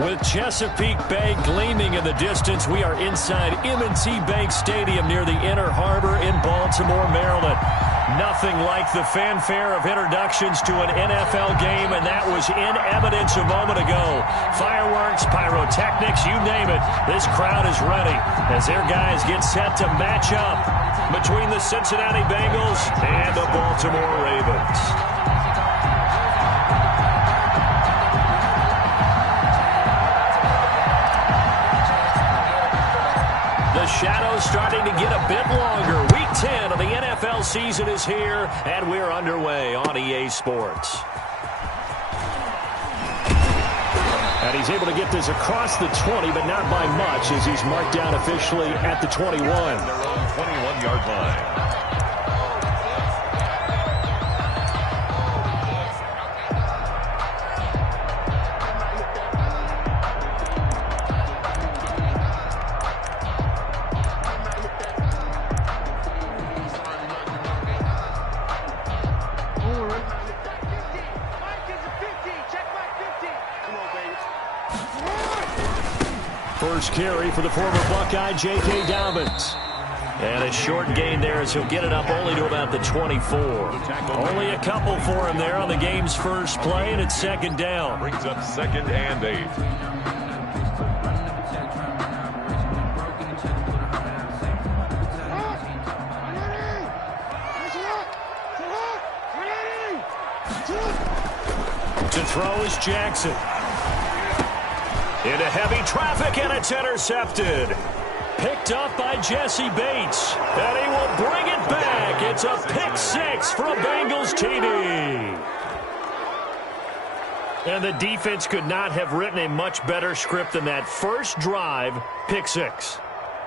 With Chesapeake Bay gleaming in the distance, we are inside M&T Bank Stadium near the Inner Harbor in Baltimore, Maryland. Nothing like the fanfare of introductions to an NFL game, and that was in evidence a moment ago. Fireworks, pyrotechnics, you name it. This crowd is ready as their guys get set to match up between the Cincinnati Bengals and the Baltimore Ravens. The shadow's starting to get a bit longer. Week 10 of the NFL season is here, and we're underway on EA Sports. And he's able to get this across the 20, but not by much, as he's marked down officially at the 21. Their own 21-yard line. First carry for the former Buckeye, J.K. Dobbins. And a short gain there as he'll get it up only to about the 24. Only a couple for him there on the game's first play, and it's second down. Brings up 2nd and 8. To throw is Jackson. Into heavy traffic, and it's intercepted. Picked up by Jesse Bates, and he will bring it back. It's a pick six for a Bengals TD. And the defense could not have written a much better script than that. First drive, pick six.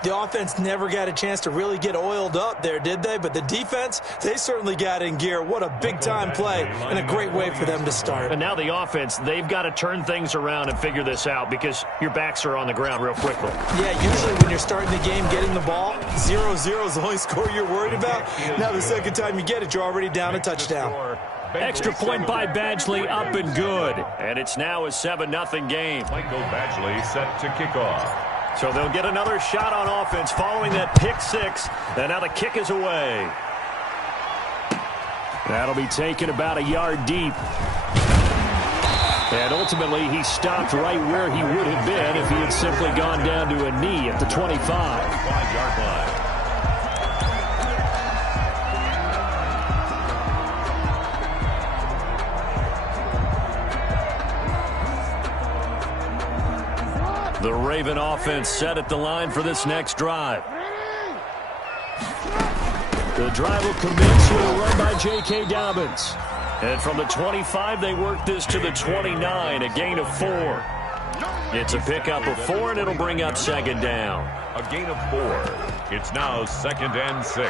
The offense never got a chance to really get oiled up there, did they? But the defense, they certainly got in gear. What a big-time play and a great way for them to start. And now the offense, they've got to turn things around and figure this out because your backs are on the ground real quickly. Yeah, usually when you're starting the game getting the ball, 0-0 is the only score you're worried about. Now the second time you get it, you're already down a touchdown. Extra point by Badgley, up and good. And it's now a 7-0 game. Michael Badgley set to kick off. So they'll get another shot on offense following that pick six. And now the kick is away. That'll be taken about a yard deep. And ultimately, he stopped right where he would have been if he had simply gone down to a knee at the 25. 5-yard line. The Raven offense set at the line for this next drive. The drive will commence with a run by J.K. Dobbins. And from the 25, they work this to the 29, a gain of 4. It's a pickup of 4, and it'll bring up second down. A gain of 4. It's now 2nd and 6.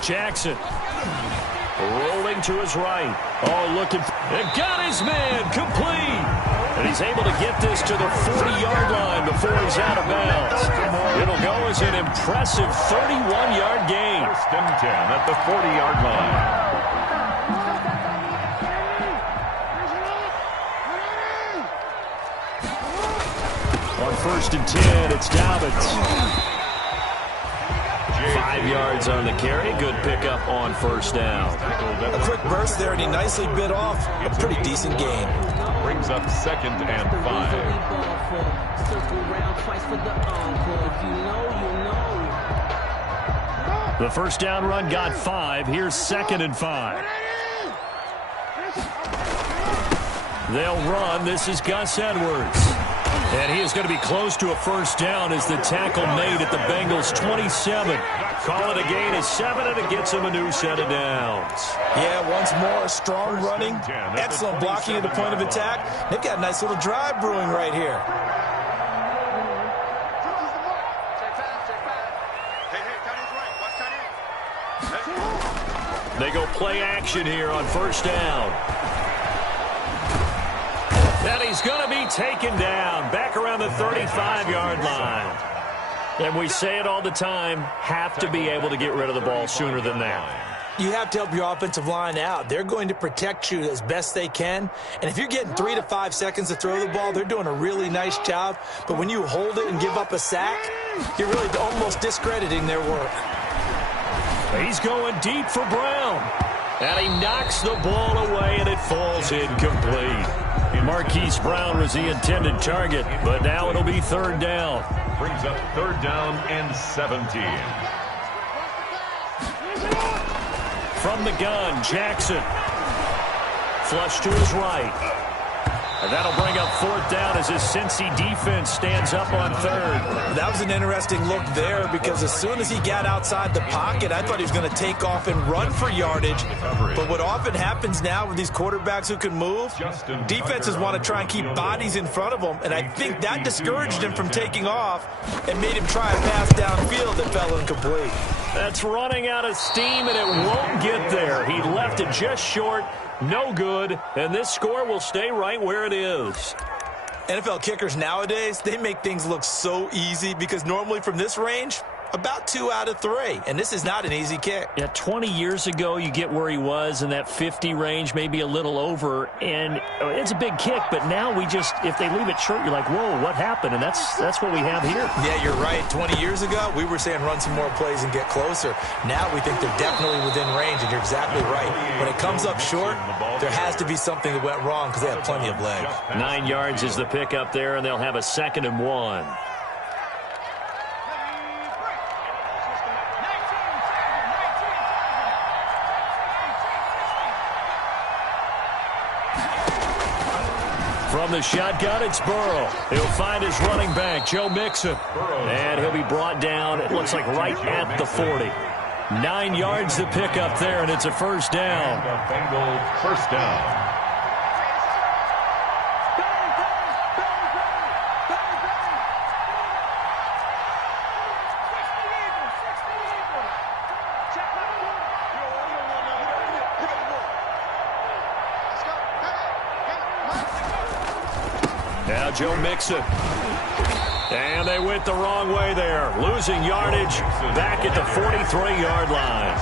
Jackson rolling to his right. Oh, looking. And got his man complete. And he's able to get this to the 40-yard line before he's out of bounds. It'll go as an impressive 31-yard gain. 1st and 10 at the 40-yard line. On 1st and 10, it's Dobbins. 5 yards on the carry. Good pickup on first down. A quick burst there, and he nicely bit off a pretty decent gain. Brings up 2nd and 5. The first down run got 5. Here's 2nd and 5. They'll run. This is Gus Edwards. And he is going to be close to a first down as the tackle made at the Bengals' 27. Call it a gain of 7, and it gets him a new set of downs. Yeah, once more, strong running, excellent blocking at the point of attack. They've got a nice little drive brewing right here. They go play action here on first down. And he's going to be taken down back around the 35-yard line. And we say it all the time, have to be able to get rid of the ball sooner than that. You have to help your offensive line out. They're going to protect you as best they can. And if you're getting 3 to 5 seconds to throw the ball, they're doing a really nice job. But when you hold it and give up a sack, you're really almost discrediting their work. He's going deep for Brown. And he knocks the ball away, and it falls incomplete. Marquise Brown was the intended target, but now it'll be third down. Brings up third down and 17. From the gun, Jackson. Flush to his right. And that'll bring up fourth down as his Cincy defense stands up on third. That was an interesting look there because as soon as he got outside the pocket, I thought he was going to take off and run for yardage. But what often happens now with these quarterbacks who can move, defenses want to try and keep bodies in front of them. And I think that discouraged him from taking off and made him try a pass downfield that fell incomplete. That's running out of steam, and it won't get there. He left it just short. No good, and this score will stay right where it is. NFL kickers nowadays, they make things look so easy because normally from this range, about 2 out of 3, and this is not an easy kick. Yeah, 20 years ago, you get where he was in that 50 range, maybe a little over, and it's a big kick, but now we just, if they leave it short, you're like, whoa, what happened? And that's what we have here. Yeah, you're right. 20 years ago, we were saying run some more plays and get closer. Now we think they're definitely within range, and you're exactly right. When it comes up short, there has to be something that went wrong because they have plenty of leg. 9 yards is the pickup there, and they'll have a 2nd and 1. From the shotgun, it's Burrow. He'll find his running back, Joe Mixon. And he'll be brought down, it looks like right at the 40. 9 yards to pick up there, and it's a first down. Bengals first down. Now Joe Mixon. And they went the wrong way there. Losing yardage back at the 43-yard line.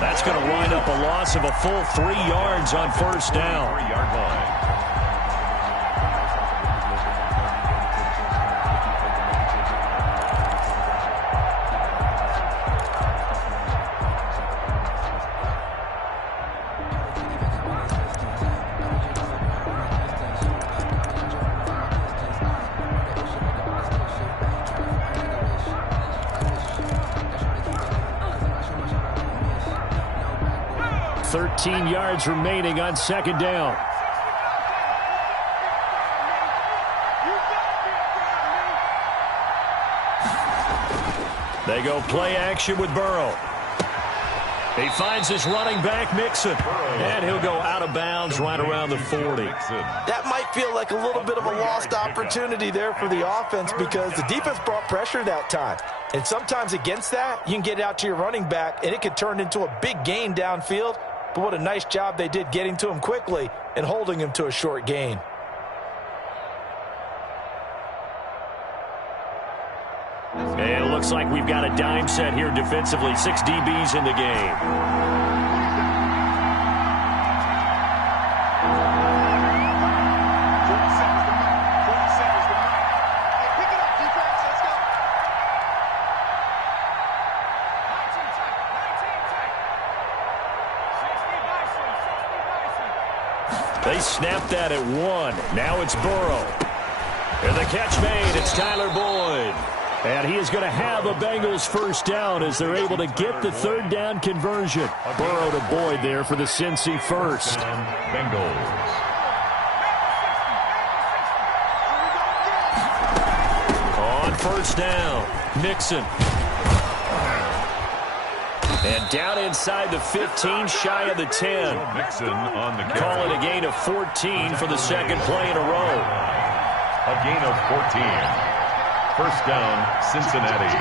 That's going to wind up a loss of a full 3 yards on first down. 3-yard line. Yards remaining on second down. They go play action with Burrow. He finds his running back, Mixon. And he'll go out of bounds right around the 40. That might feel like a little bit of a lost opportunity there for the offense because the defense brought pressure that time. And sometimes against that, you can get out to your running back, and it could turn into a big gain downfield. But what a nice job they did getting to him quickly and holding him to a short gain. And it looks like we've got a dime set here defensively. 6 DBs in the game. They snapped that at 1. Now it's Burrow. And the catch made. It's Tyler Boyd. And he is going to have a Bengals first down as they're able to get the third down conversion. Burrow to Boyd there for the Cincy first. Bengals. On first down, Mixon. And down inside the 15, shy of the 10. Mixon on the carry. Call it a gain of 14 for the second play in a row. A gain of 14. First down, Cincinnati.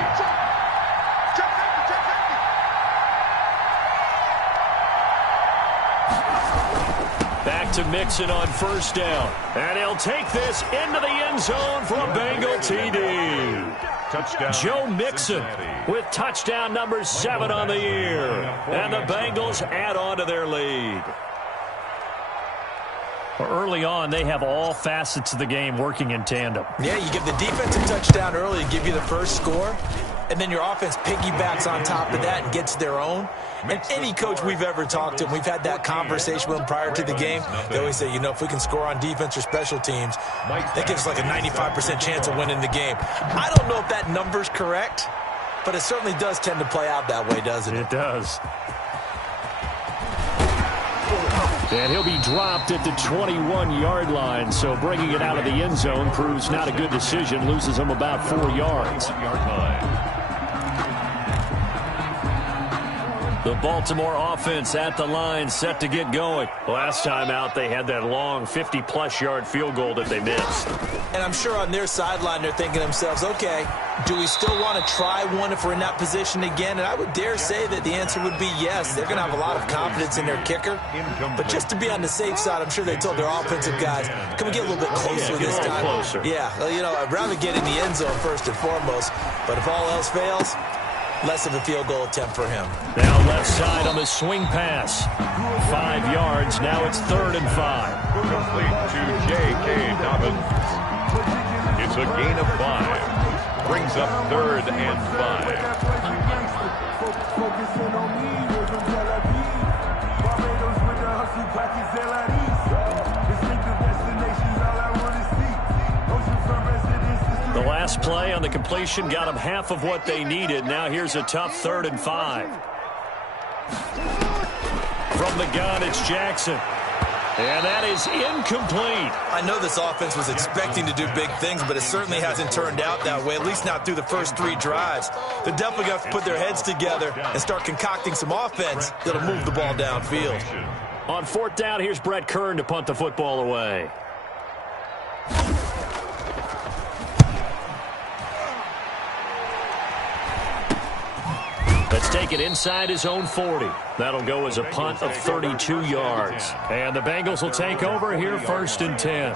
Back to Mixon on first down. And he'll take this into the end zone for a Bengal TD. Touchdown, Joe Mixon Cincinnati. with touchdown number 7 on the year. And the Bengals add on to their lead. Early on, they have all facets of the game working in tandem. Yeah, you give the defense a touchdown early to give you the first score, and then your offense piggybacks on top of that and gets their own. And any coach we've ever talked to, and we've had that conversation with them prior to the game, they always say, you know, if we can score on defense or special teams, that gives us like a 95% chance of winning the game. I don't know if that number's correct, but it certainly does tend to play out that way, doesn't it? It does. And he'll be dropped at the 21-yard line, so bringing it out of the end zone proves not a good decision, loses him about 4 yards. The Baltimore offense at the line, set to get going. Last time out, they had that long 50-plus yard field goal that they missed. And I'm sure on their sideline, they're thinking to themselves, okay, do we still want to try one if we're in that position again? And I would dare say that the answer would be yes. They're going to have a lot of confidence in their kicker. But just to be on the safe side, I'm sure they told their offensive guys, can we get a little bit closer this time? Closer. Yeah, well, you know, I'd rather get in the end zone first and foremost. But if all else fails, less of a field goal attempt for him. Now left side on the swing pass. 5 yards. Now it's 3rd and 5. Complete to J.K. Dobbins. It's a gain of 5. Brings up 3rd and 5. The last play on the completion got them half of what they needed. Now here's a tough 3rd and 5. From the gun, it's Jackson. And that is incomplete. I know this offense was expecting to do big things, but it certainly hasn't turned out that way, at least not through the first 3 drives. They're definitely going to have to put their heads together and start concocting some offense that'll move the ball downfield. On 4th down, here's Brett Kern to punt the football away. Let's take it inside his own 40. That'll go as a punt of 32 yards. And the Bengals will take over here 1st and 10.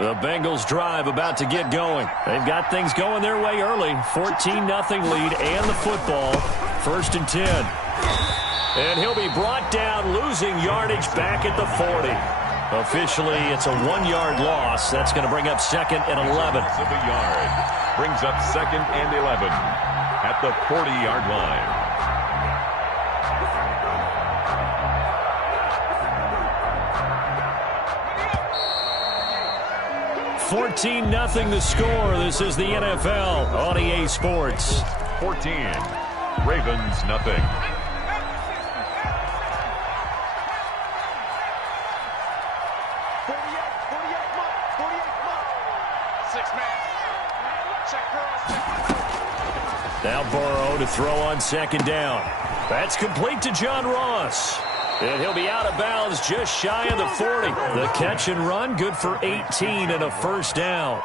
The Bengals drive about to get going. They've got things going their way early. 14-0 lead and the football. 1st and 10. And he'll be brought down, losing yardage back at the 40. Officially, it's a 1-yard loss. That's going to bring up 2nd and 11. Of a yard. Brings up 2nd and 11 at the 40-yard line. $14-0 the score. This is the NFL on EA Sports. 14. Ravens, nothing. Now Burrow to throw on 2nd down. That's complete to John Ross. And he'll be out of bounds just shy of the 40. The catch and run, good for 18 and a 1st down.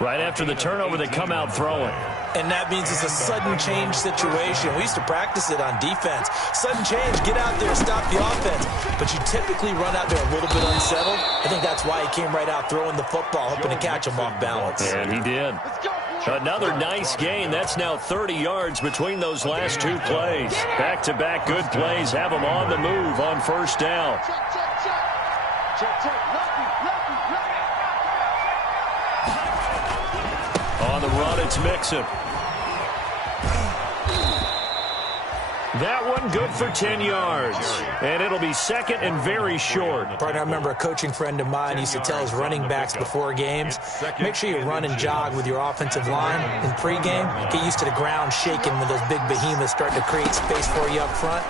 Right after the turnover, they come out throwing. And that means it's a sudden change situation. We used to practice it on defense. Sudden change, get out there, stop the offense. But you typically run out there a little bit unsettled. I think that's why he came right out throwing the football, hoping to catch him off balance. And he did. Another nice gain. That's now 30 yards between those last 2 plays. Back-to-back good plays have them on the move on 1st down. On the run, it's Mixon. That one good for 10 yards. And it'll be 2nd and very short. Partner, I remember a coaching friend of mine used to tell his running backs before games, make sure you run and jog with your offensive line in pregame. Get used to the ground shaking when those big behemoths start to create space for you up front.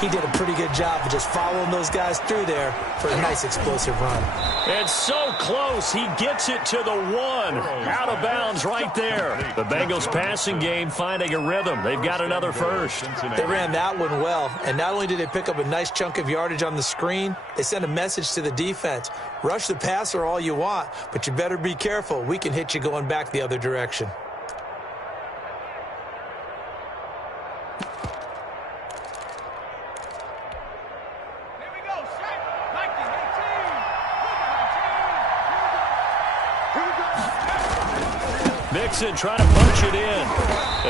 He did a pretty good job of just following those guys through there for a nice explosive run. And so close, he gets it to the 1. Out of bounds right there. The Bengals passing game finding a rhythm. They've got another first. They ran that one well, and not only did they pick up a nice chunk of yardage on the screen, they sent a message to the defense. Rush the passer all you want, but you better be careful. We can hit you going back the other direction. Mixon trying to punch it in.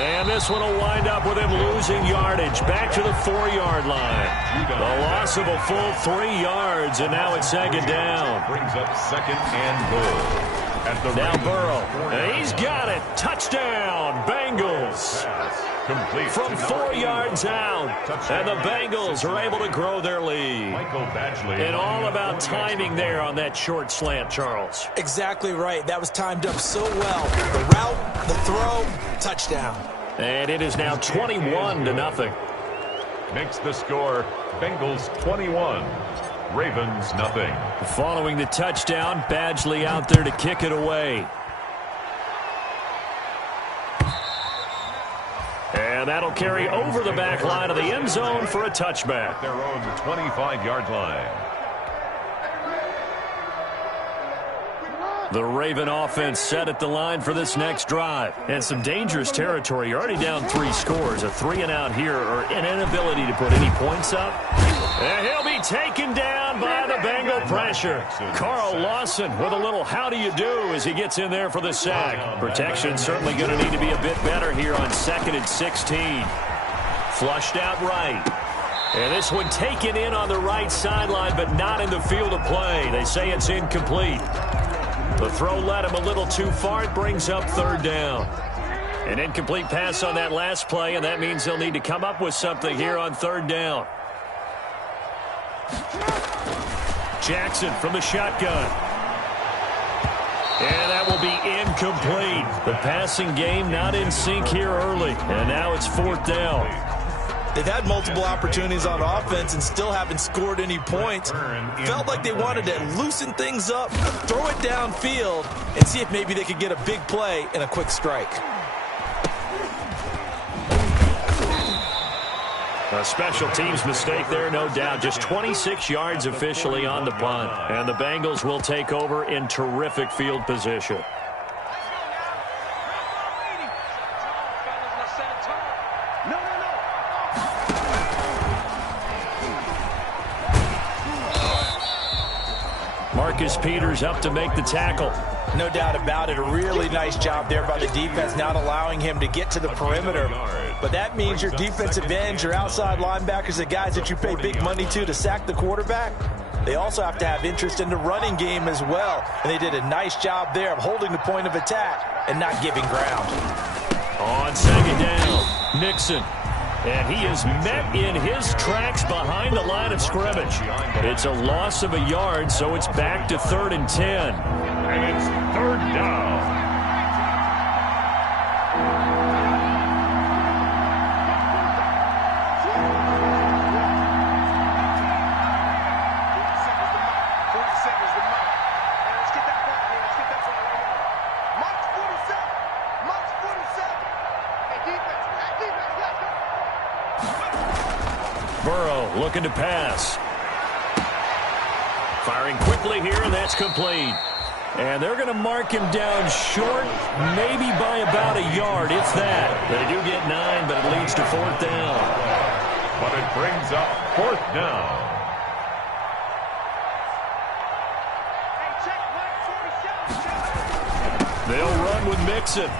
And this one will wind up with him losing yardage. Back to the 4-yard line. The loss of a full 3 yards, and now it's second down. Brings up second and goal. Now Burrow. He's got it. Touchdown, Bengals. Complete from 4 yards out. And the Bengals are able to grow their lead. And all about timing there on that short slant, Charles. Exactly right. That was timed up so well. The route, the throw, touchdown. And it is now 21-0. Makes the score Bengals 21. Ravens nothing. Following the touchdown, Badgley out there to kick it away. And that'll carry over the back line of the end zone for a touchback. At their own 25-yard line. The Raven offense set at the line for this next drive. And some dangerous territory. You're already down 3 scores. A 3-and-out here or an inability to put any points up. And he'll be taken down by the Bengal pressure. Carl Lawson with a little how do you do as he gets in there for the sack. Protection certainly going to need to be a bit better here on 2nd and 16. Flushed out right. And this one taken in on the right sideline, but not in the field of play. They say it's incomplete. The throw led him a little too far. It brings up 3rd down. An incomplete pass on that last play, and that means they'll need to come up with something here on 3rd down. Jackson from the shotgun. And that will be incomplete. The passing game not in sync here early. And now it's 4th down. They've had multiple opportunities on offense and still haven't scored any points. Felt like they wanted to loosen things up, throw it downfield, and see if maybe they could get a big play and a quick strike. A special teams mistake there, no doubt. Just 26 yards officially on the punt. And the Bengals will take over in terrific field position. Marcus Peters up to make the tackle. No doubt about it. A really nice job there by the defense, not allowing him to get to the perimeter. But that means your defensive ends, your outside linebackers, the guys that you pay big money to sack the quarterback, they also have to have interest in the running game as well. And they did a nice job there of holding the point of attack and not giving ground. On 2nd down, Nixon. And he is met in his tracks behind the line of scrimmage. It's a loss of a yard, so it's back to 3rd and 10. And it's 3rd down. Burrow looking to pass. Firing quickly here, and that's complete. And they're going to mark him down short, maybe by about a yard, if that. They do get 9, but it leads to 4th down. But it brings up 4th down. They'll run with Mixon.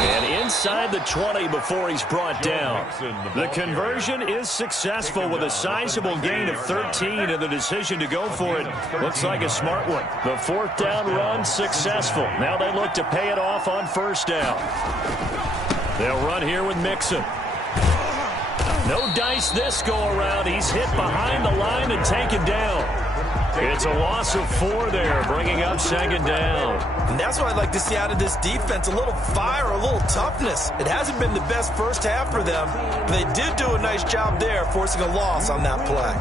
And inside the 20 before he's brought down. The conversion is successful with a sizable gain of 13, and the decision to go for it looks like a smart one. The 4th down run successful. Now they look to pay it off on 1st down. They'll run here with Mixon. No dice this go-around. He's hit behind the line and taken down. It's a loss of 4 there, bringing up 2nd down. And that's what I'd like to see out of this defense, a little fire, a little toughness. It hasn't been the best first half for them, but they did do a nice job there, forcing a loss on that play.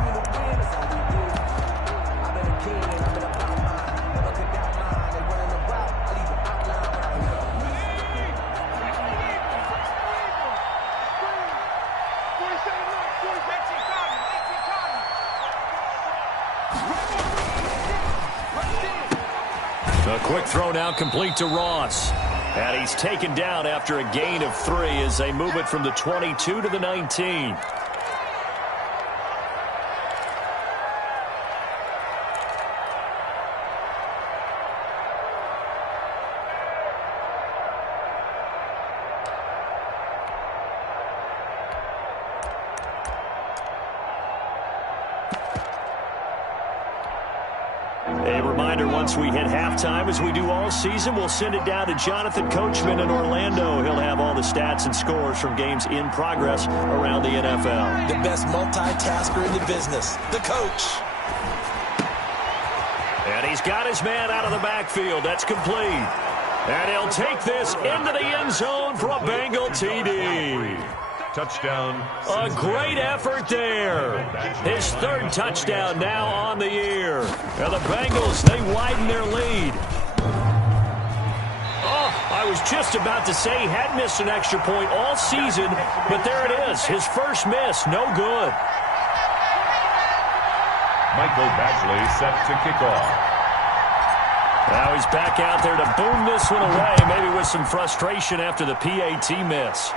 A quick throw now complete to Ross. And he's taken down after a gain of 3 as they move it from the 22 to the 19. A reminder, once we hit halftime, as we do all season, we'll send it down to Jonathan Coachman in Orlando. He'll have all the stats and scores from games in progress around the NFL. The best multitasker in the business, the coach. And he's got his man out of the backfield. That's complete. And he'll take this into the end zone for a Bengal TD. Touchdown. A great effort there. His third touchdown now on the year. And the Bengals, they widen their lead. Oh, I was just about to say he hadn't missed an extra point all season, but there it is. His first miss, no good. Michael Badgley set to kick off. Now he's back out there to boom this one away, maybe with some frustration after the PAT miss.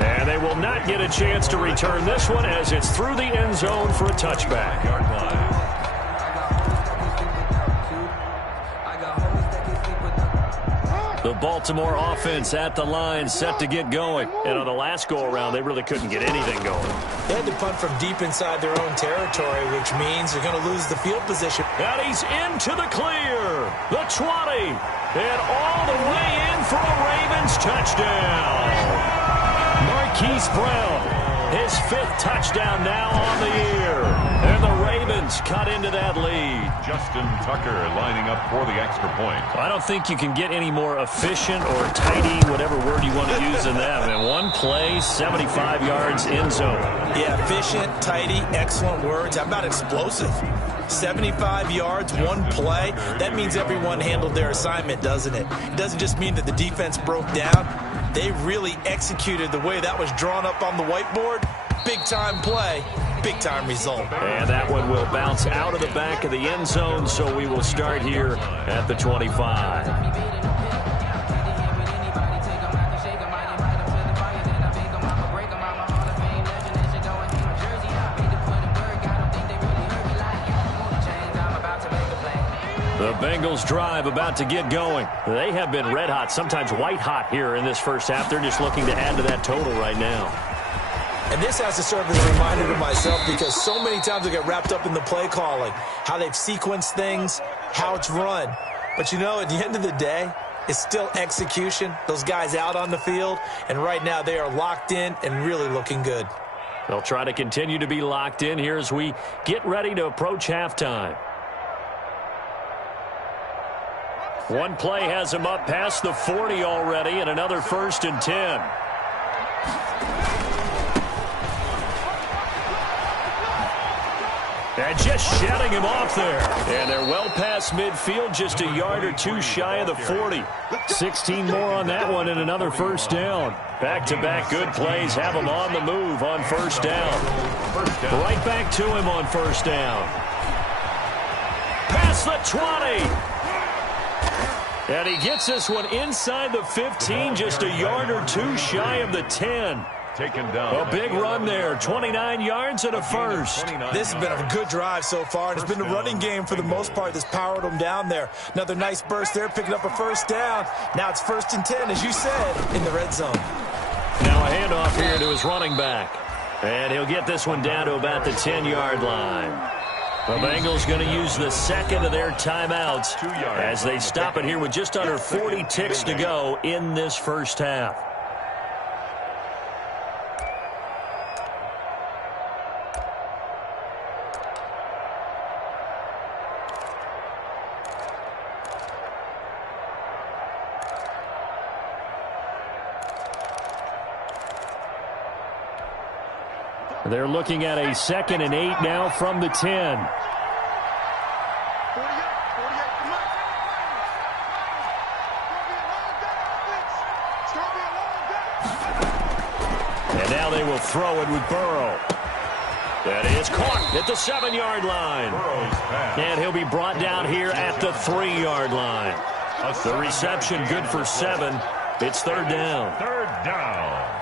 And they will not get a chance to return this one as it's through the end zone for a touchback. Yard line. The Baltimore offense at the line, set to get going. And on the last go-around, they really couldn't get anything going. They had to punt from deep inside their own territory, which means they're going to lose the field position. And he's into the clear. The 20. And all the way in for a Ravens touchdown. Marquise Brown, his 5th touchdown now on the year. And the Ravens cut into that lead. Justin Tucker lining up for the extra point. I don't think you can get any more efficient or tidy, whatever word you want to use in that. And one play, 75 yards in zone. Yeah, efficient, tidy, excellent words. How about explosive? 75 yards, one play. That means everyone handled their assignment, doesn't it? It doesn't just mean that the defense broke down. They really executed the way that was drawn up on the whiteboard. Big-time play, big-time result. And that one will bounce out of the back of the end zone, so we will start here at the 25. The Bengals drive about to get going. They have been red hot, sometimes white hot here in this first half. They're just looking to add to that total right now. And this has to serve as a reminder to myself because so many times I get wrapped up in the play calling, how they've sequenced things, how it's run. But you know, at the end of the day, it's still execution. Those guys out on the field, and right now they are locked in and really looking good. They'll try to continue to be locked in here as we get ready to approach halftime. One play has him up past the 40 already, and another 1st and 10. And just shutting him off there. And they're well past midfield, just a yard or two shy of the 40. 16 more on that one and another 1st down. Back-to-back good plays have him on the move on 1st down. Right back to him on 1st down. Past the 20. And he gets this one inside the 15, just a yard or two shy of the 10. Taken down. A big run there, 29 yards and a 1st. This has been a good drive so far, and it's been the running game for the most part that's powered them down there. Another nice burst there, picking up a 1st down. Now it's 1st and 10, as you said, in the red zone. Now a handoff here to his running back. And he'll get this one down to about the 10-yard line. The Bengals going to use the 2nd of their timeouts as they stop it here with just under 40 ticks to go in this first half. They're looking at a 2nd and 8 now from the 10. And now they will throw it with Burrow. That is caught at the 7-yard line. And he'll be brought down here at the 3-yard line. The reception good for 7. It's 3rd down. 3rd down.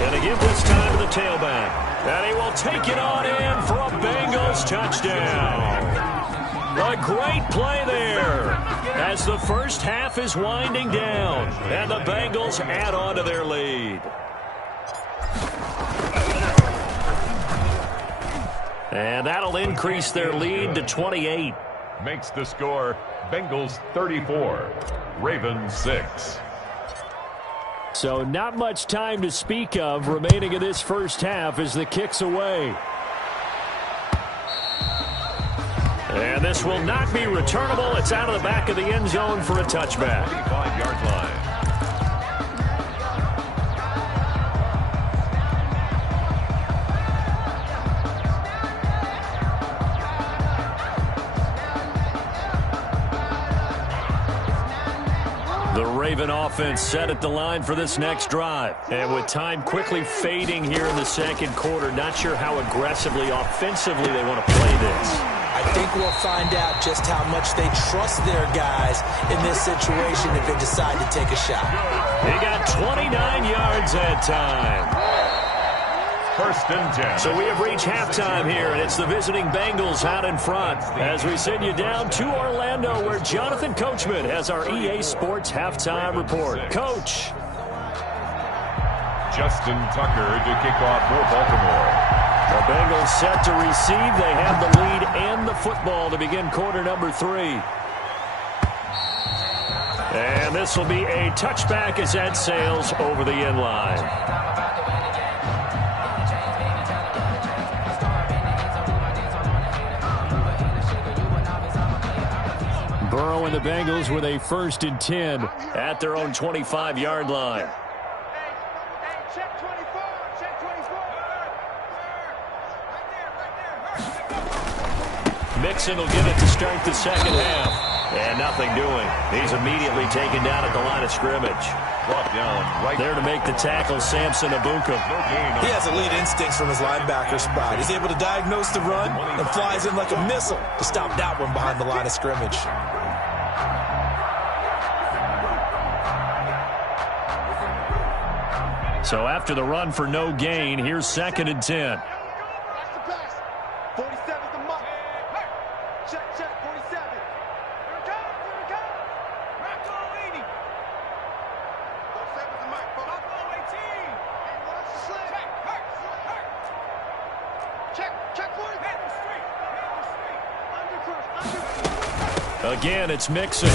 And to give this time to the tailback. And he will take it on in for a Bengals touchdown. A great play there. as the first half is winding down, and the Bengals add on to their lead. And that'll increase their lead to 28. Makes the score Bengals 34, Ravens 6. So not much time to speak of remaining in this first half as the kick's away. And this will not be returnable. It's out of the back of the end zone for a touchback. 25-yard line. The Raven offense set at the line for this next drive. And with time quickly fading here in the second quarter, not sure how aggressively, offensively they want to play this. I think we'll find out just how much they trust their guys in this situation if they decide to take a shot. He got 29 yards that time. First and 10. So we have reached halftime here, and it's the visiting Bengals out in front as we send you down to Orlando, where Jonathan Coachman has our EA Sports halftime report. Coach. Justin Tucker to kick off for Baltimore. The Bengals set to receive. They have the lead and the football to begin quarter number 3. And this will be a touchback as that sails over the end line. Burrow and the Bengals with a 1st and 10 at their own 25-yard line. Mixon will get it to start the second half. And nothing doing. He's immediately taken down at the line of scrimmage. Brought down right there to make the tackle, Samson Ebukam. He has elite instincts from his linebacker spot. He's able to diagnose the run and flies in like a missile to stop that one behind the line of scrimmage. So after the run for no gain, here's 2nd and 10. Again, it's Mixon.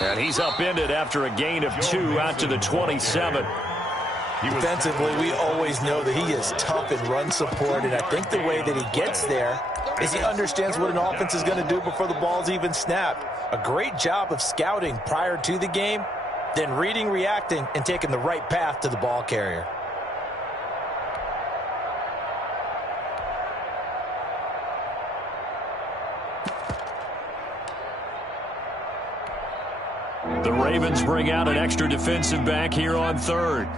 And he's upended after a gain of 2 out to the 27. Defensively, we always know that he is tough in run support, and I think the way that he gets there is he understands what an offense is going to do before the ball's even snapped. A great job of scouting prior to the game, then reading, reacting, and taking the right path to the ball carrier. The Ravens bring out an extra defensive back here on 3rd.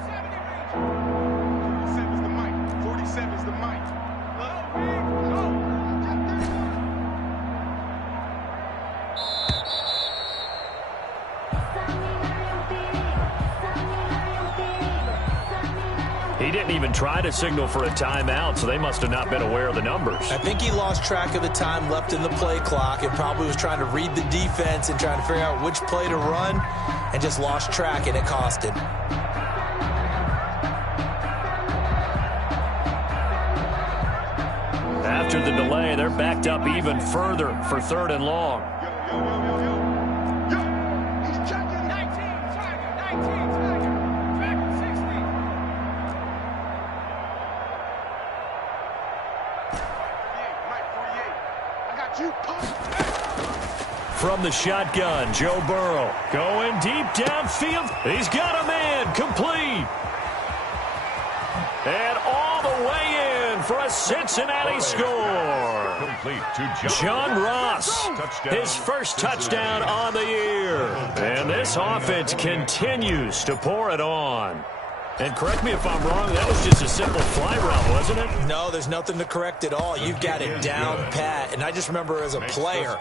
He didn't even try to signal for a timeout, so they must have not been aware of the numbers. I think he lost track of the time left in the play clock and probably was trying to read the defense and trying to figure out which play to run and just lost track, and it cost him. After the delay, they're backed up even further for 3rd and long. From the shotgun, Joe Burrow going deep downfield. He's got a man, complete. And all the way in for a Cincinnati score. complete to John Ross, his first touchdown on the year. And this offense continues to pour it on. And correct me if I'm wrong, that was just a simple fly route, wasn't it? No, there's nothing to correct at all. You've got it down pat. And I just remember as a player,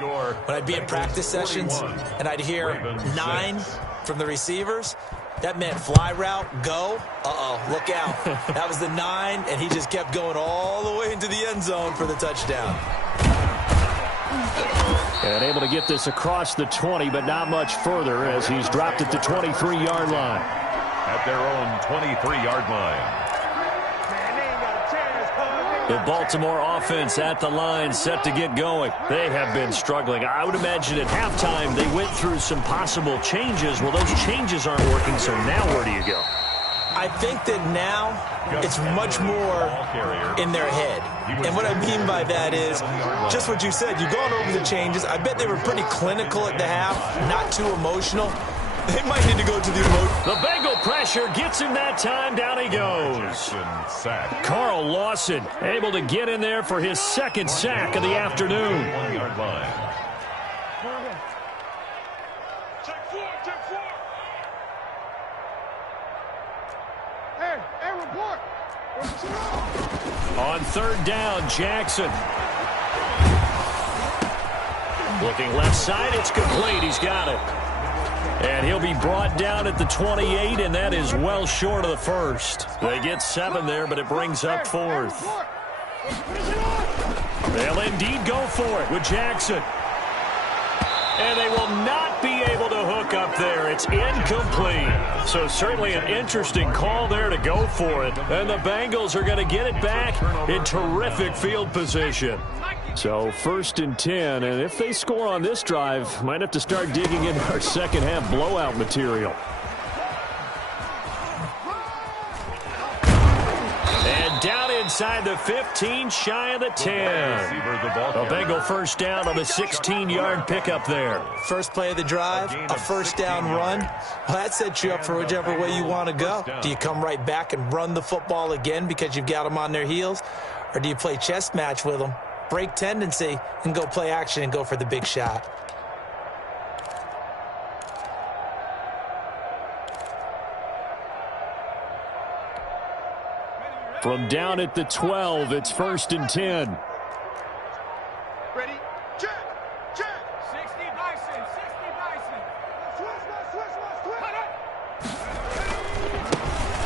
when I'd be in practice sessions and I'd hear 9 from the receivers, that meant fly route, go. Uh-oh, look out. That was the 9, and he just kept going all the way into the end zone for the touchdown. And able to get this across the 20, but not much further as he's dropped at the 23-yard line. At their own 23-yard line. The Baltimore offense at the line, set to get going. They have been struggling. I would imagine at halftime they went through some possible changes. Well, those changes aren't working, so now where do you go? I think that now it's much more in their head. And what I mean by that is just what you said. You've gone over the changes. I bet they were pretty clinical at the half, not too emotional. They might need to go to the emotion. The Bengal pressure gets him that time. Down he goes. Carl Lawson able to get in there for his second sack of the afternoon. One-yard line. Hey, report. On third down, Jackson. Looking left side, it's complete. He's got it. And he'll be brought down at the 28, and that is well short of the first. They get 7 there, but it brings up 4th. They'll indeed go for it with Jackson. And they will not be able to hook up there. It's incomplete. So certainly an interesting call there to go for it. And the Bengals are going to get it back in terrific field position. So 1st and 10, and if they score on this drive, might have to start digging in our second half blowout material. And down inside the 15, shy of the 10. A Bengal first down on the 16-yard pickup there. First play of the drive, a first down run. Well, that sets you up for whichever way you want to go. Do you come right back and run the football again because you've got them on their heels? Or do you play chess match with them, break tendency, and go play action and go for the big shot? From down at the 12, it's 1st and 10. Ready? Check. 60 Bison.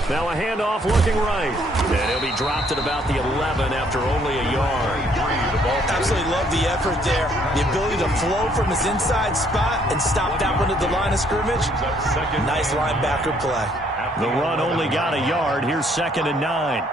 Now a handoff looking right. And he'll be dropped at about the 11 after only a yard. Absolutely love the effort there. The ability to flow from his inside spot and stop that one at the line of scrimmage. Nice linebacker play. The run only got a yard. Here's 2nd and 9.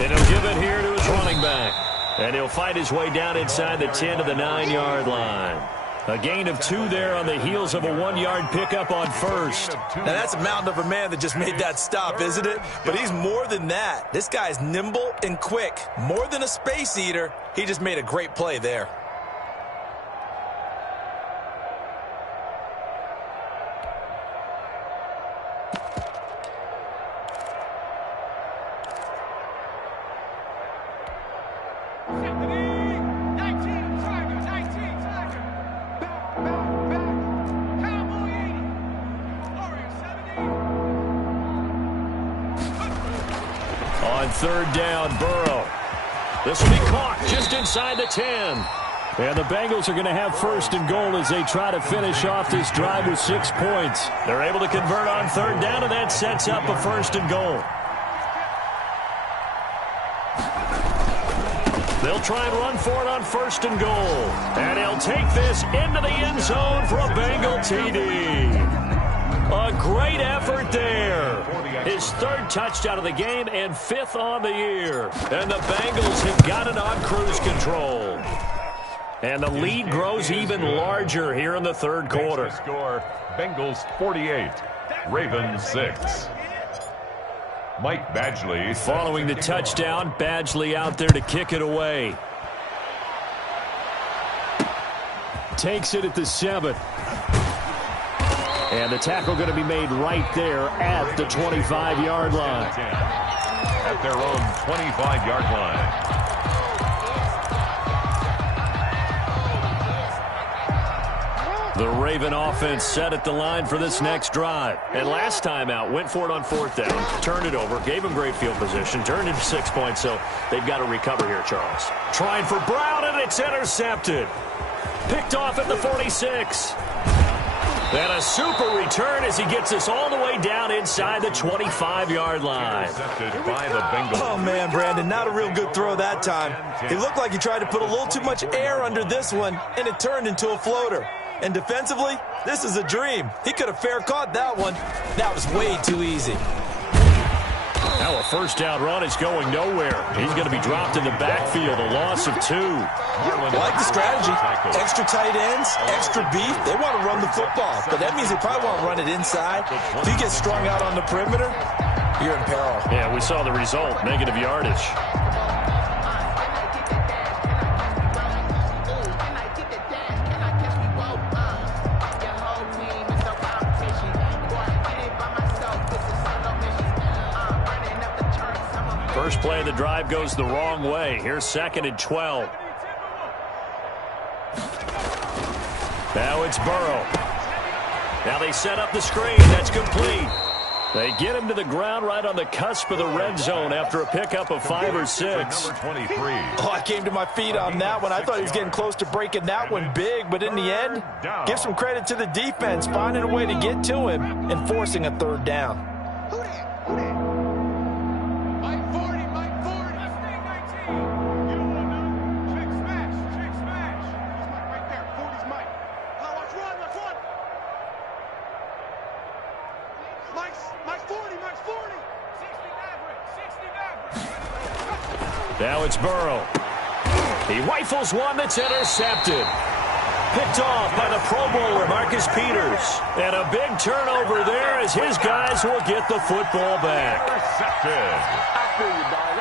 And he'll give it here to his running back. And he'll fight his way down inside the 10 to the 9-yard line. A gain of 2 there on the heels of a 1-yard pickup on first. Now that's a mountain of a man that just made that stop, isn't it? But he's more than that. This guy's nimble and quick. More than a space eater. He just made a great play there. On third down, Burrow. This will be caught just inside the 10. And the Bengals are going to have 1st and goal as they try to finish off this drive with 6 points. They're able to convert on third down, and that sets up a 1st and goal. They'll try and run for it on 1st and goal. And he'll take this into the end zone for a Bengal TD. A great effort there. His 3rd touchdown of the game and 5th on the year. And the Bengals have got it on cruise control. And the lead grows even larger here in the 3rd quarter. Score, Bengals 48, Ravens 6. Mike Badgley. Following the touchdown, Badgley out there to kick it away. Takes it at the 7. And the tackle going to be made right there at the 25-yard line. At their own 25-yard line. The Raven offense set at the line for this next drive. And last time out, went for it on 4th down, turned it over, gave him great field position, turned into 6 points, so they've got to recover here, Charles. Trying for Brown, and it's intercepted. Picked off at the 46. And a super return as he gets us all the way way down inside the 25-yard line. Intercepted by the Bengals. Oh, man, Brandon, not a real good throw that time. It looked like he tried to put a little too much air under this one, and it turned into a floater. And defensively, this is a dream. He could have fair caught that one. That was way too easy. Now a first down run is going nowhere. He's going to be dropped in the backfield, a loss of 2. I like the strategy. Extra tight ends, extra beef. They want to run the football, but that means they probably want to run it inside. If you get strung out on the perimeter, you're in peril. Yeah, we saw the result, negative yardage. First play of the drive goes the wrong way. Here's 2nd and 12. Now it's Burrow. Now they set up the screen. That's complete. They get him to the ground right on the cusp of the red zone after a pickup of 5 or 6. Number 23. Oh, I came to my feet on that one. I thought he was getting close to breaking that one big, but in the end, give some credit to the defense, finding a way to get to him and forcing a 3rd down. Now it's Burrow. He rifles one that's intercepted. Picked off by the Pro Bowler, Marcus Peters. And a big turnover there as his guys will get the football back. Intercepted.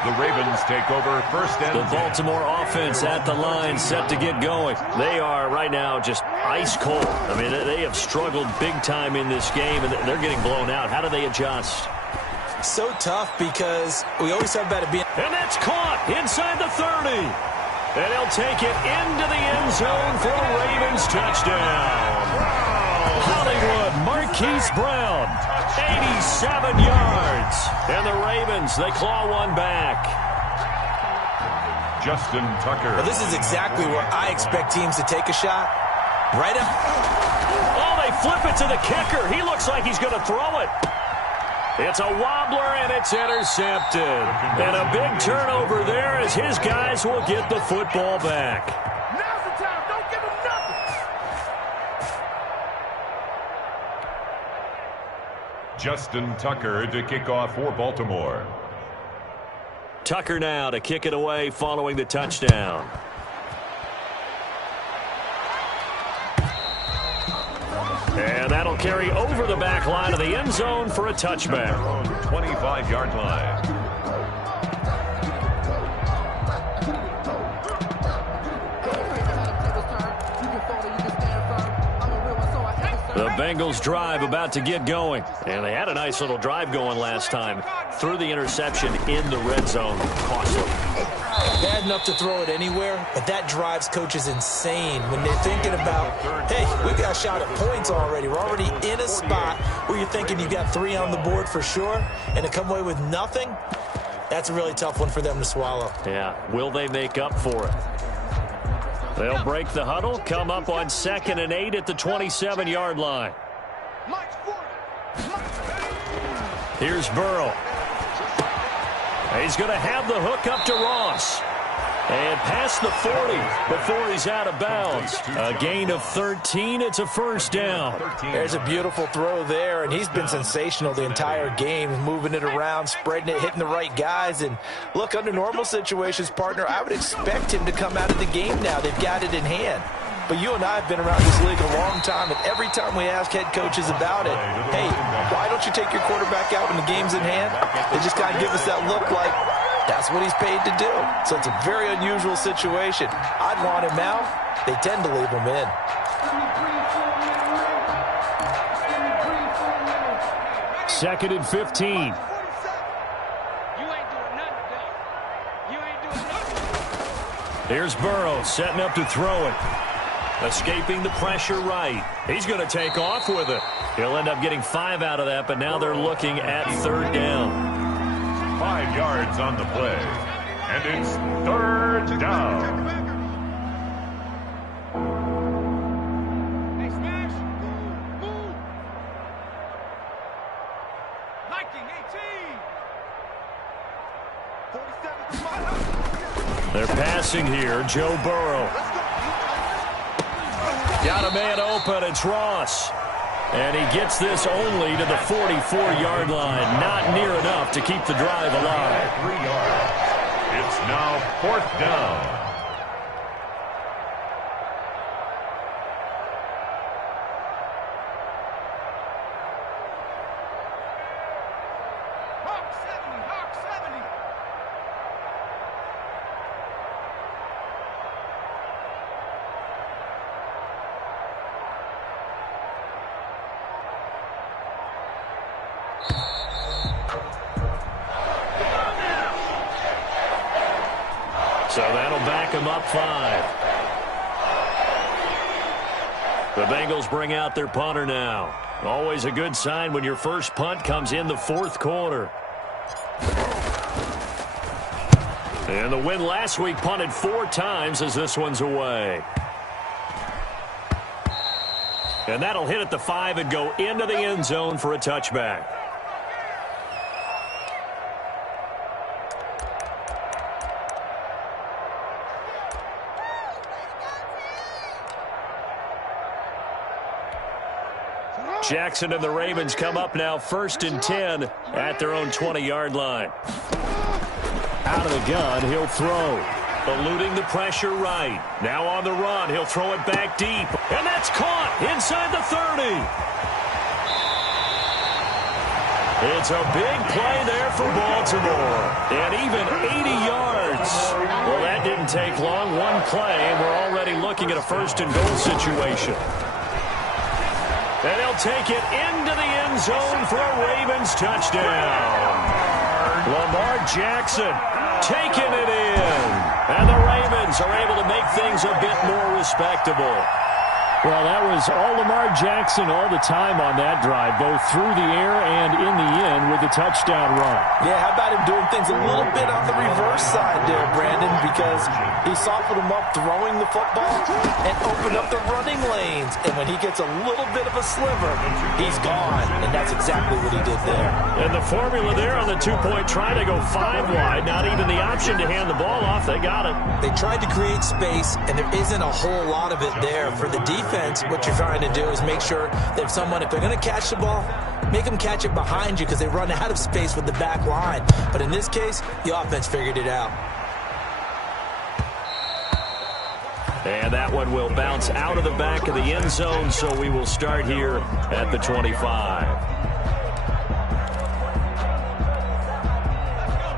The Ravens take over 1st and 10. The Baltimore offense at the line, set to get going. They are right now just ice cold. I mean, they have struggled big time in this game, and they're getting blown out. How do they adjust? So tough because we always talk about it being... And that's caught inside the 30. And he'll take it into the end zone for the Ravens touchdown. Hollywood Marquise Brown, 87 yards. And the Ravens, they claw one back. Justin Tucker. Well, this is exactly where I expect teams to take a shot. Right up. Oh, they flip it to the kicker. He looks like he's going to throw it. It's a wobbler, and it's intercepted. And a big turnover there as his guys will get the football back. Now's the time. Don't give him nothing. Justin Tucker to kick off for Baltimore. Tucker now to kick it away following the touchdown. And that'll carry over the back line of the end zone for a touchback. 25-yard line. The Bengals drive about to get going. And they had a nice little drive going last time. Threw the interception in the red zone. Costly. Bad enough to throw it anywhere, but that drives coaches insane when they're thinking about, hey, we've got a shot at points already. We're already in a spot where you're thinking you've got 3 on the board for sure, and to come away with nothing, that's a really tough one for them to swallow. Yeah, will they make up for it? They'll break the huddle, come up on 2nd and 8 at the 27-yard line. Here's Burrow. He's going to have the hook up to Ross. And past the 40 before he's out of bounds. A gain of 13. It's a first down. There's a beautiful throw there, and he's been sensational the entire game, moving it around, spreading it, hitting the right guys. And look, under normal situations, partner, I would expect him to come out of the game now. They've got it in hand. But you and I have been around this league a long time, and every time we ask head coaches about it, hey, why don't you take your quarterback out when the game's in hand? They just kind of give us that look like that's what he's paid to do. So it's a very unusual situation. I'd want him out. They tend to leave him in. Second and 15. Here's Burrow setting up to throw it. Escaping the pressure right. He's going to take off with it. He'll end up getting 5 out of that, but now they're looking at 3rd down. 5 yards on the play. And it's 3rd down. They're passing here. Joe Burrow. Got a man open. It's Ross. And he gets this only to the 44-yard line. Not near enough to keep the drive alive. 3 yards. It's now 4th down. So that'll back him up 5. The Bengals bring out their punter now. Always a good sign when your first punt comes in the 4th quarter. And the win last week punted 4 times as this one's away. And that'll hit at the 5 and go into the end zone for a touchback. Jackson and the Ravens come up now 1st and 10 at their own 20-yard line. Out of the gun, he'll throw. Eluding the pressure right. Now on the run, he'll throw it back deep. And that's caught inside the 30. It's a big play there for Baltimore. And even 80 yards. Well, that didn't take long. One play, and we're already looking at a 1st and goal situation. And he'll take it into the end zone for a Ravens touchdown. Lamar Jackson taking it in. And the Ravens are able to make things a bit more respectable. Well, that was all Lamar Jackson all the time on that drive, both through the air and in the end with the touchdown run. Yeah, how about him doing things a little bit on the reverse side there, Brandon, because he softened him up throwing the football and opened up the running lanes. And when he gets a little bit of a sliver, he's gone. And that's exactly what he did there. And the formula there on the 2-point try to go 5 wide. Not even the option to hand the ball off. They got it. They tried to create space, and there isn't a whole lot of it there for the defense. What you're trying to do is make sure that if they're going to catch the ball, make them catch it behind you because they run out of space with the back line. But in this case, the offense figured it out. And that one will bounce out of the back of the end zone, so we will start here at the 25.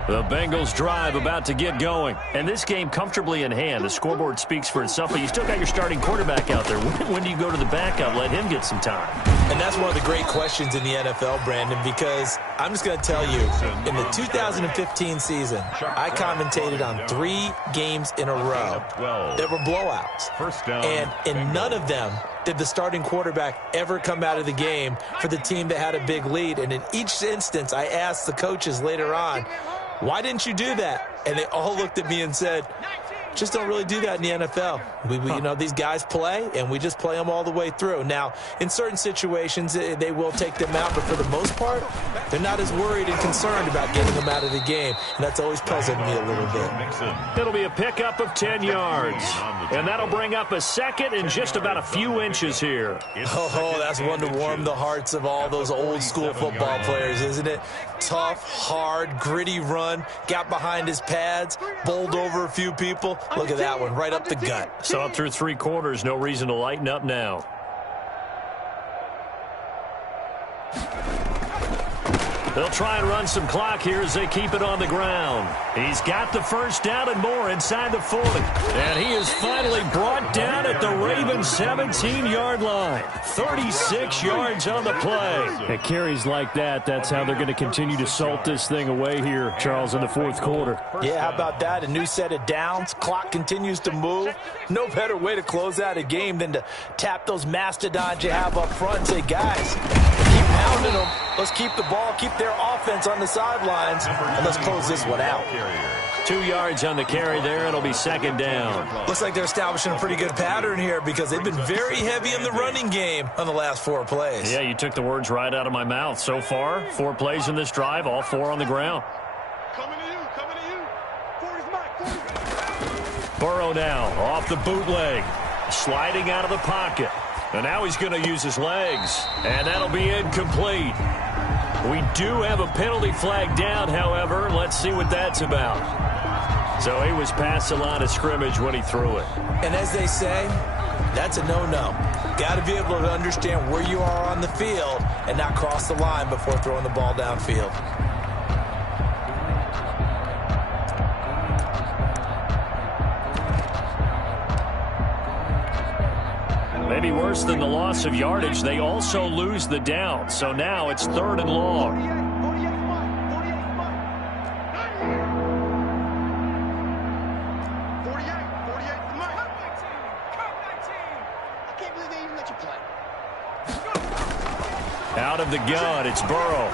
The Bengals drive about to get going. And this game comfortably in hand. The scoreboard speaks for itself, but you still got your starting quarterback out there. When do you go to the backup? Let him get some time. And that's one of the great questions in the NFL, Brandon, because I'm just going to tell you, in the 2015 season, I commentated on 3 games in a row that were blowouts. And in none of them did the starting quarterback ever come out of the game for the team that had a big lead. And in each instance, I asked the coaches later on, why didn't you do that? And they all looked at me and said, just don't really do that in the NFL. You know, these guys play, and we just play them all the way through. Now, in certain situations, they will take them out, but for the most part, they're not as worried and concerned about getting them out of the game, and that's always puzzled me a little bit. It'll be a pickup of 10 yards, and that'll bring up a 2nd and just about a few inches here. Oh, that's one to warm the hearts of all those old-school football players, isn't it? Tough, hard, gritty run, got behind his pads, bowled over a few people. Look at that one, right up the gut. So up through 3 quarters, no reason to lighten up now. They'll try and run some clock here as they keep it on the ground. He's got the 1st down and more inside the 40. And he is finally brought down at the Ravens' 17-yard line. 36 yards on the play. At carries like that, that's how they're going to continue to salt this thing away here, Charles, in the 4th quarter. Yeah, how about that? A new set of downs. Clock continues to move. No better way to close out a game than to tap those mastodons you have up front and say, guys, keep pounding them. Let's keep the ball, keep their offense on the sidelines, and let's close this one out. 2 yards on the carry there. It'll be second down. Looks like they're establishing a pretty good pattern here because they've been very heavy in the running game on the last 4 plays. Yeah, you took the words right out of my mouth. So far, 4 plays in this drive, all 4 on the ground. Coming to you, coming to you. 40's Mike, Burrow now off the bootleg, sliding out of the pocket. And now he's going to use his legs, and that'll be incomplete. We do have a penalty flag down, however. Let's see what that's about. So he was past the line of scrimmage when he threw it. And as they say, that's a no-no. Got to be able to understand where you are on the field and not cross the line before throwing the ball downfield. Maybe worse than the loss of yardage, they also lose the down. So now it's 3rd and long. Out of the gun, it's Burrow.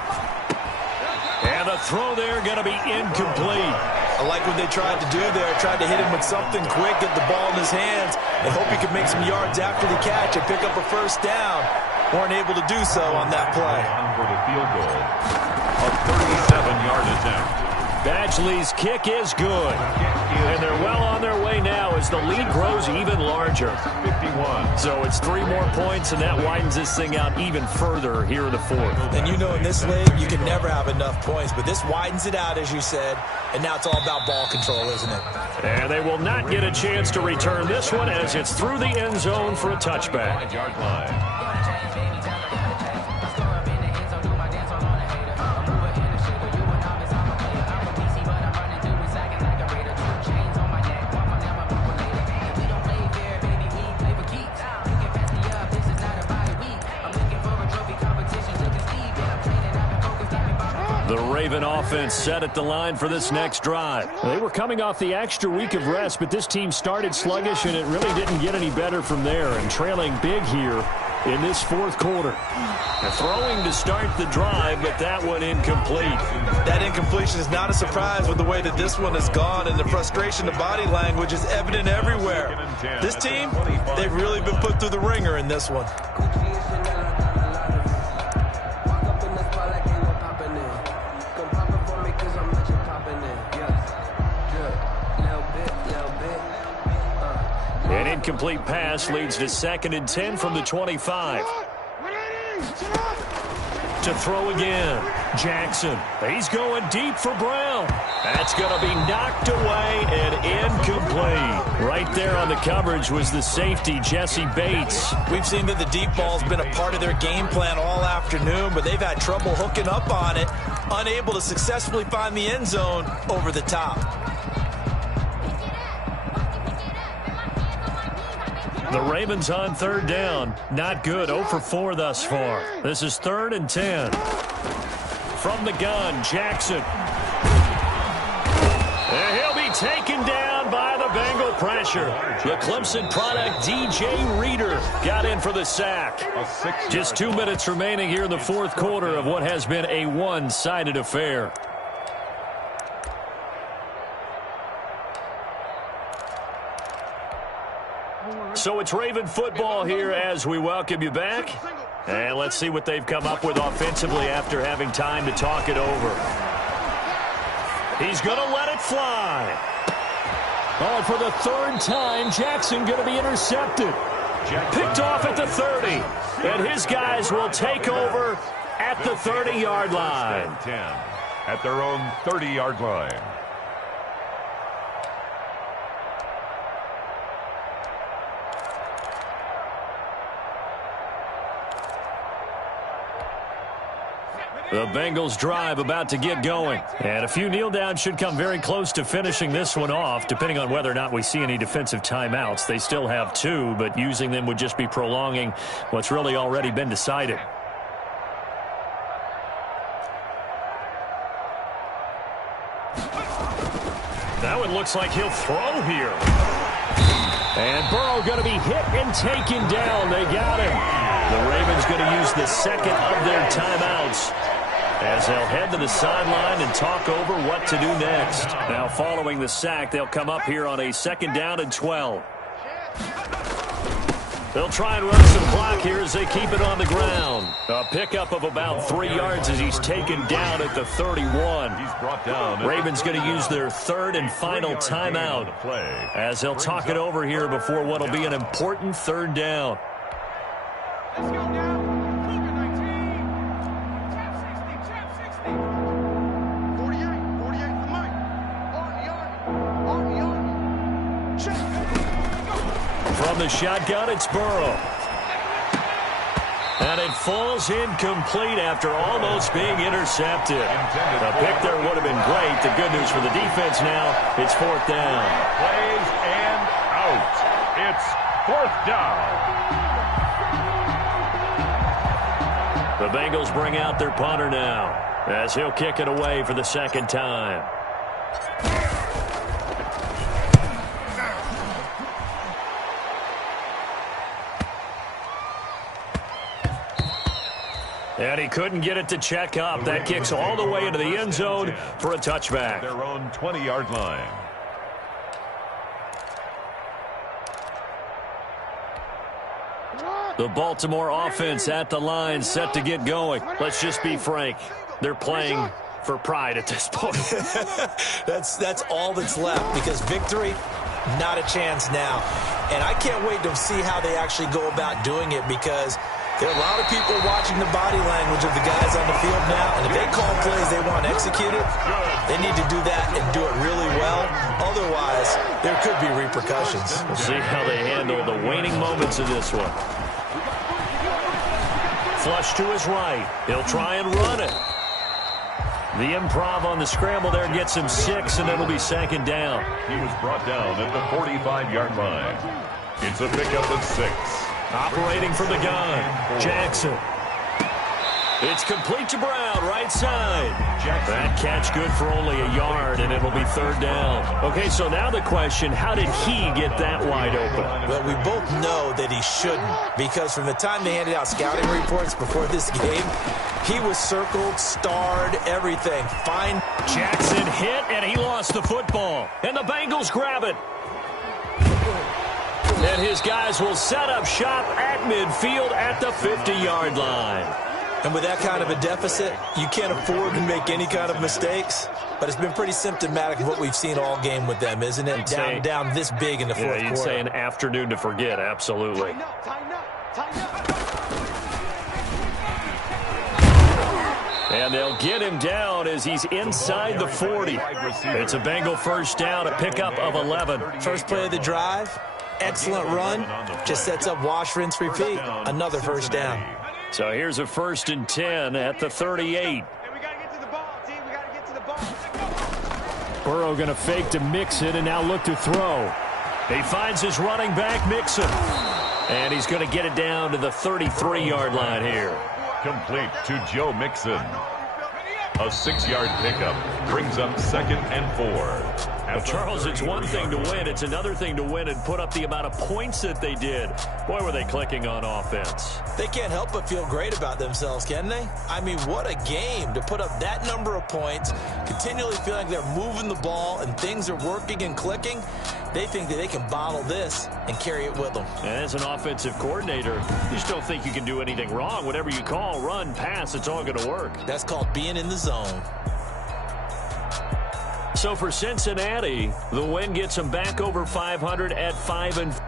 And the throw there going to be incomplete. I like what they tried to do there. Tried to hit him with something quick, get the ball in his hands, and hope he could make some yards after the catch and pick up a first down. Weren't able to do so on that play. For the field goal, a 37-yard attempt. Badgley's kick is good. And they're well on their way now as the lead grows even larger. 51. So it's 3 more points, and that widens this thing out even further here in the 4th. And you know in this league, you can never have enough points, but this widens it out, as you said, and now it's all about ball control, isn't it? And they will not get a chance to return this one as it's through the end zone for a touchback. 5-yard line. The Raven offense set at the line for this next drive. They were coming off the extra week of rest, but this team started sluggish, and it really didn't get any better from there, and trailing big here in this 4th quarter. Throwing to start the drive, but that one incomplete. That incompletion is not a surprise with the way that this one has gone, and the frustration, the body language is evident everywhere. This team, they've really been put through the ringer in this one. An incomplete pass leads to 2nd and 10 from the 25. To throw again, Jackson. He's going deep for Brown. That's going to be knocked away and incomplete. Right there on the coverage was the safety, Jesse Bates. We've seen that the deep ball's been a part of their game plan all afternoon, but they've had trouble hooking up on it, unable to successfully find the end zone over the top. The Ravens on 3rd down. Not good. 0 for 4 thus far. This is 3rd and 10. From the gun, Jackson. And he'll be taken down by the Bengal pressure. The Clemson product, DJ Reader, got in for the sack. Just 2 minutes remaining here in the 4th quarter of what has been a one-sided affair. So it's Raven football here as we welcome you back. And let's see what they've come up with offensively after having time to talk it over. He's going to let it fly. Oh, for the 3rd time, Jackson going to be intercepted. Picked off at the 30. And his guys will take over at the 30-yard line. 10 at their own 30-yard line. The Bengals drive about to get going. And a few kneel downs should come very close to finishing this one off, depending on whether or not we see any defensive timeouts. They still have 2, but using them would just be prolonging what's really already been decided. That one looks like he'll throw here. And Burrow going to be hit and taken down. They got him. The Ravens going to use the second of their timeouts as they'll head to the sideline and talk over what to do next. Now, following the sack, they'll come up here on a 2nd down and 12. They'll try and run some clock here as they keep it on the ground. A pickup of about 3 yards as he's taken down at the 31. He's brought down. Ravens going to use their 3rd and final timeout as they'll talk it over here before what will be an important 3rd down. Let's go now. Look at 19. Chap 60. 48 for Mike. On. Check. From the shotgun, it's Burrow. And it falls incomplete after almost being intercepted. The pick there would have been great. The good news for the defense now, it's 4th down. Plays and out. It's 4th down. The Bengals bring out their punter now as he'll kick it away for the 2nd time. And he couldn't get it to check up. That kicks all the way into the end zone for a touchback. Their own 20-yard line. The Baltimore offense at the line, set to get going. Let's just be frank. They're playing for pride at this point. That's all that's left, because victory, not a chance now. And I can't wait to see how they actually go about doing it, because there are a lot of people watching the body language of the guys on the field now, and if they call plays they want executed, they need to do that and do it really well. Otherwise, there could be repercussions. We'll see how they handle the waning moments of this one. Flush to his right. He'll try and run it. The improv on the scramble there gets him 6, and it'll be 2nd down. He was brought down at the 45-yard line. It's a pickup of 6. Operating from the gun, Jackson. It's complete to Brown, right side. That catch good for only a yard, and it'll be 3rd down. Okay, so now the question, how did he get that wide open? Well, we both know that he shouldn't, because from the time they handed out scouting reports before this game, he was circled, starred, everything. Fine. Jackson hit, and he lost the football. And the Bengals grab it. And his guys will set up shop at midfield at the 50-yard line. And with that kind of a deficit, you can't afford to make any kind of mistakes. But it's been pretty symptomatic of what we've seen all game with them, isn't it? Down this big in the fourth quarter. You'd say an afternoon to forget, absolutely. Tighten up. And they'll get him down as he's inside the 40. It's a Bengal 1st down, a pickup of 11. First play of the drive, excellent run. Just sets up wash, rinse, repeat. Another 1st down. So here's a 1st and 10 at the 38. Hey, we got to get to the ball, team. We got to get to the ball. Burrow going to fake to Mixon and now look to throw. He finds his running back, Mixon. And he's going to get it down to the 33-yard line here. Complete to Joe Mixon. A 6-yard pickup brings up 2nd and 4. Well, Charles, it's one thing to win. It's another thing to win and put up the amount of points that they did. Boy, were they clicking on offense. They can't help but feel great about themselves, can they? I mean, what a game to put up that number of points, continually feeling they're moving the ball and things are working and clicking. They think that they can bottle this and carry it with them. And as an offensive coordinator, you just don't think you can do anything wrong. Whatever you call, run, pass, it's all going to work. That's called being in the zone. So for Cincinnati, the win gets them back over 500 at 5-4.